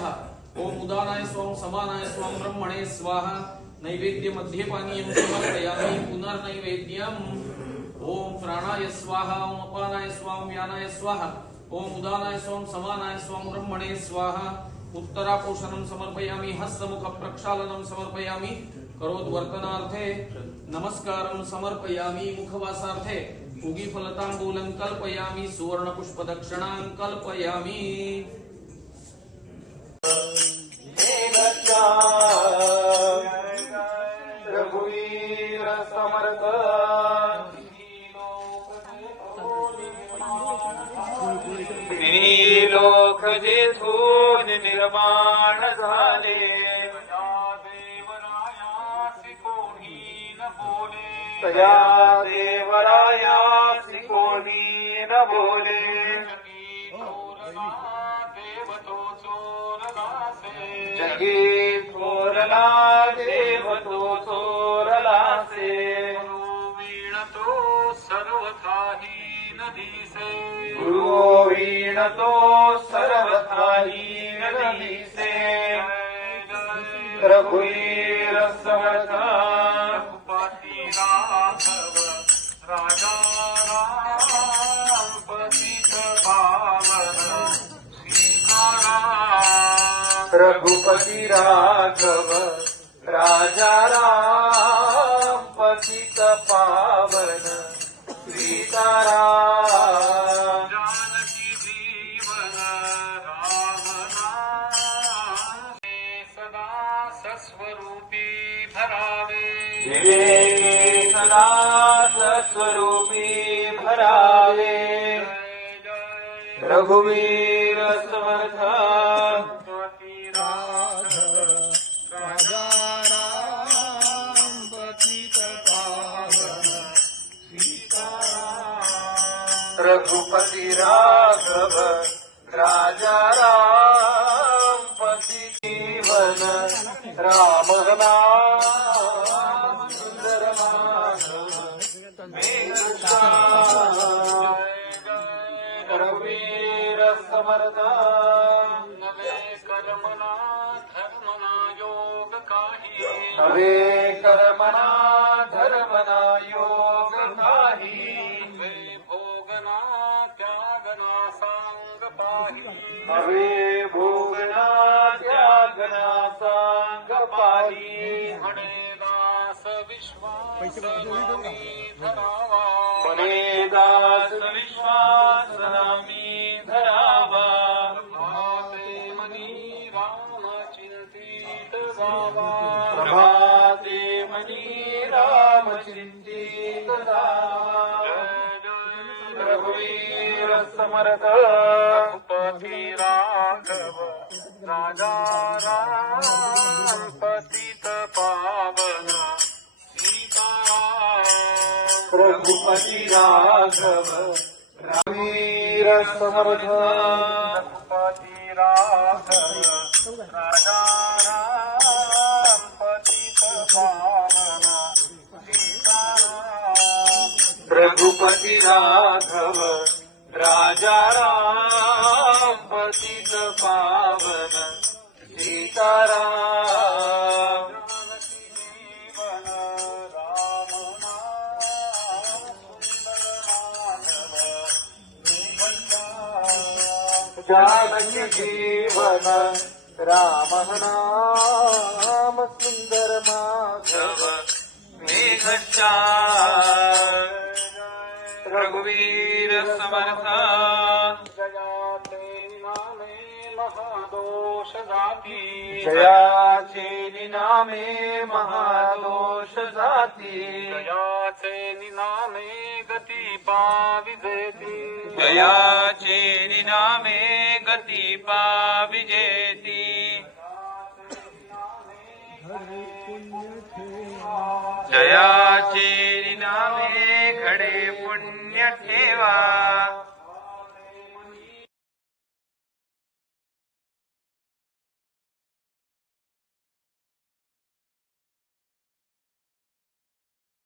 स्वाहा। ओम उदानाय स्वं समानाय स्वं ब्रह्मणे स्वाहा। नैवेद्य मध्ये पानीयं समर्पयामि पुनर्नैवेद्यम्। ओम प्राणाय स्वाहा। ओम अपानाय स्वां व्यानाय स्वाहा। ओम उदानाय स्वं समानाय स्वं ब्रह्मणे स्वाहा। उत्तरापोषणं समर्पयामि हस्तमुख प्रक्षालनं समर्पयामि करोद्वर्तनार्थे नमस्कारं समर्पयामि मुखवासार्थे उगीफलताम्बूलं कल्पयामि सुवर्णपुष्पदक्षिणां कल्पयामि। रघुवीर समर्थ लोक जेथून निर्माण झाले तया देवरायासी कोणी न बोले जगी थोरला देव तो चोरलासे वीण तो सर्वथाही नदीसे गुरु वीण तो सर्वथाही नदीसे रघुवीर समर्थ राजा राम पतित पावन सीताराम रघुपति राघव राजा राम पतित पावन सीताराम जानकी जीवन राम नाम सदा सस्वरूपी भरावे सदा सस्वरूपी भरावे रघुवीर समर्थ राजा राम पतित पावन सीताराम रघुपति राघव राजा राम पति जीवन राम नाम सुंदर रघुवीर समर्थ नवे कर्मणा धर्मना योग काही नवे कर्मणा धर्मना योग काही भोगना त्यागना सांग पाही नवे भोगना त्यागना सांग पाही म्हणे दास विश्वास धरावा म्हणे दास विश्वास नामी धरावा प्रभाते मनी राम चिंतित जावा प्रभाते मनी राम चिंतित जावा रघुवीर समर्थ रघुपति राघव राजा राम पतित पावन सीताराम रघुपति राघव रघुवीर समर्थ रघुपति राघव राजा राम पतित पावन सीताराम रघुपति राघव राजा राम पतित पावन सीताराम जानकी जीवन राम नाम सुंदर माधव मेघचार रघुवीर समर्थ महादोष जाती जयाचे निनामे महादोष जाती जयाचे निनामे गती पाविजेती जयाचे निनामे गती पाविजेती जयाचे निनामे घडे पुण्य ठेवा